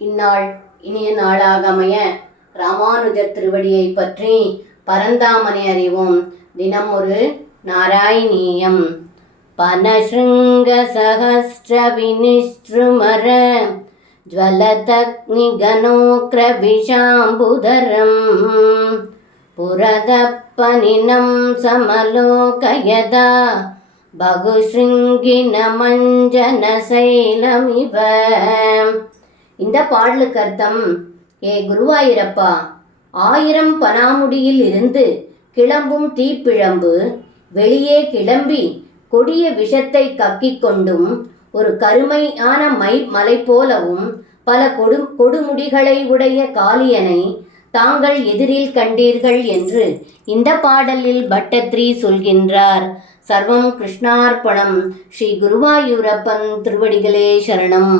இந்நாள் இனிய நாளாக அமைய ராமானுஜர் திருவடியை பற்றி பரந்தாமனை அறிவோம். தினம் ஒரு நாராயணீயம். பனஸ்ருங்க சகஸ்ர வினிஸ்ருமர ஜ்வலதக்னி கனோக்ர விஷாம்புதரம் புரதப்பனினம் சமலோகயதா பகுஸ்ருங்கின மஞ்சன சைலமிவ. இந்த பாடலுக்கு அர்த்தம்: ஏ குருவாயூரப்பா, 1000 பனாமுடியில் இருந்து கிளம்பும் தீப்பிழம்பு வெளியே கிளம்பி கொடிய விஷத்தை கக்கிக் கொண்டும் ஒரு கருமையான மலை போலவும் பல கொடுமுடிகளை உடைய காளியனை தாங்கள் எதிரில் கண்டீர்கள் என்று இந்த பாடலில் பட்டத்ரி சொல்கின்றார். சர்வம் கிருஷ்ணார்ப்பணம். ஸ்ரீ குருவாயூரப்பன் திருவடிகளே சரணம்.